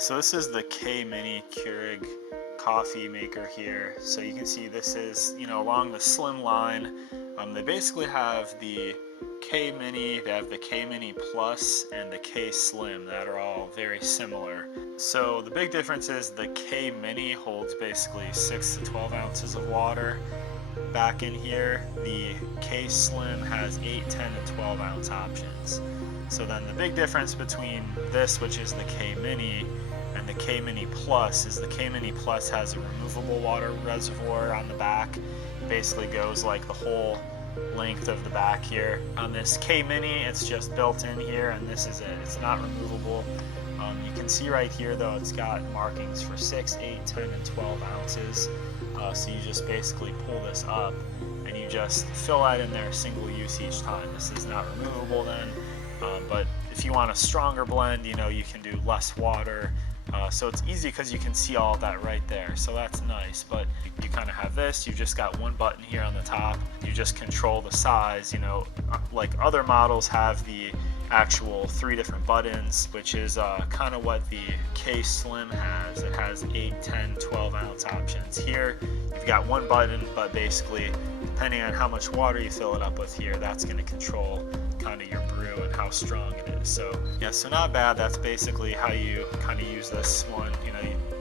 So this is the K-Mini Keurig coffee maker here. So you can see this is, along the slim line. They basically have the K-Mini, they have the K-Mini Plus and the K-Slim that are all very similar. So the big difference is the K-Mini holds basically 6 to 12 ounces of water back in here. The K-Slim has 8, 10, and 12 ounce options. So then the big difference between this, which is the K-Mini, and the K-Mini Plus is the K-Mini Plus has a removable water reservoir on the back. It basically goes like the whole length of the back here. On this K-Mini, it's just built in here, and this is it. It's not removable. You can see right here though, it's got markings for 6, 8, 10, and 12 ounces. So you just basically pull this up and you just fill that in there, single use each time. This is not removable then, but if you want a stronger blend, you can do less water. So it's easy because you can see all of that right there, so that's nice. But you kind of have this, you just got one button here on the top, you just control the size. Like other models have the actual 3 different buttons, which is kind of what the K-Slim has. It has 8, 10, 12 ounce options. Here you've got one button, but basically depending on how much water you fill it up with here, that's going to control kind of your brew and how strong it is. So yeah, so not bad. That's basically how you kind of use this one. You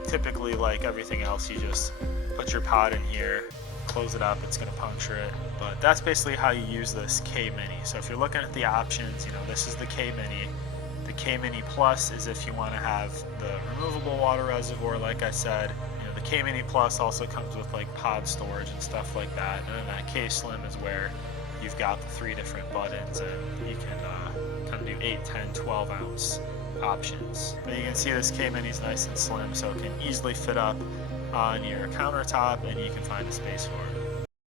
typically, like everything else, you just put your pot in here, close it up, it's going to puncture it. But that's basically how you use this K-Mini. So if you're looking at the options, this is the K-Mini. The K-Mini Plus is if you want to have the removable water reservoir, like I said. The K-Mini Plus also comes with like pod storage and stuff like that. And then that K-Slim is where you've got the 3 different buttons, and you can kind of do 8, 10, 12 ounce options. But you can see this K-Mini is nice and slim, so it can easily fit up on your countertop, and you can find a space for it.